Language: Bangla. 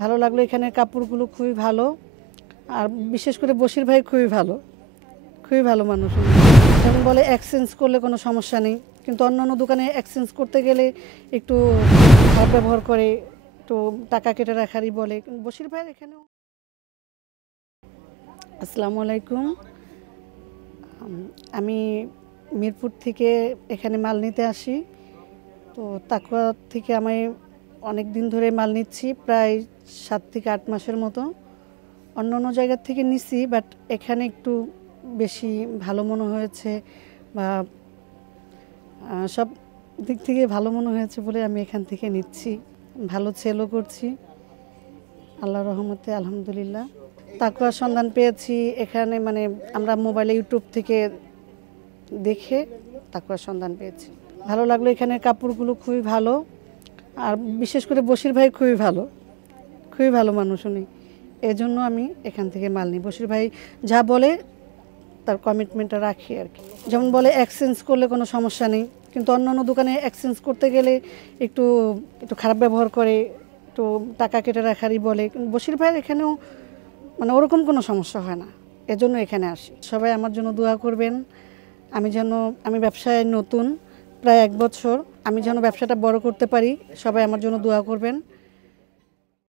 ভালো লাগলো, এখানের কাপড়গুলো খুবই ভালো। আর বিশেষ করে বশির ভাই খুবই ভালো মানুষ উনি। যেমন বলে এক্সচেঞ্জ করলে কোনো সমস্যা নেই, কিন্তু অন্যান্য দোকানে এক্সচেঞ্জ করতে গেলে একটু খারাপ ব্যবহার করে, একটু টাকা কেটে রাখারই বলে। বশির ভাইয়ের এখানেও। আসসালামু আলাইকুম। আমি মিরপুর থেকে এখানে মাল নিতে আসি। তো তাকুয়া থেকে আমি অনেক দিন ধরে মাল নিচ্ছি, প্রায় 7 থেকে 8 মাসের মতো। অন্য অন্য জায়গার থেকে নিছি, বাট এখানে একটু বেশি ভালো মনে হয়েছে, বা সব দিক থেকে ভালো মনে হয়েছে বলে আমি এখান থেকে নিচ্ছি। ভালো সেলও করছি আল্লাহর রহমতে, আলহামদুলিল্লাহ। তাকুয়ার সন্ধান পেয়েছি এখানে, মানে আমরা মোবাইলে ইউটিউব থেকে দেখে তাকুয়ার সন্ধান পেয়েছি। ভালো লাগলো, এখানের কাপড়গুলো খুবই ভালো। আর বিশেষ করে বশির ভাই খুবই ভালো মানুষ উনি। এজন্য আমি এখান থেকে মাল নিই। বশির ভাই যা বলে তার কমিটমেন্টটা রাখি আর কি। যেমন বলে এক্সচেঞ্জ করলে কোনো সমস্যা নেই, কিন্তু অন্যান্য দোকানে এক্সচেঞ্জ করতে গেলে একটু একটু খারাপ ব্যবহার করে, একটু টাকা কেটে রাখারই বলে। বশির ভাইয়ের এখানেও মানে ওরকম কোনো সমস্যা হয় না, এজন্য এখানে আসি। সবাই আমার জন্য দোয়া করবেন। আমি ব্যবসায় নতুন, প্রায় 1 বছর। আমি যেন ব্যবসাটা বড় করতে পারি, সবাই আমার জন্য দোয়া করবেন।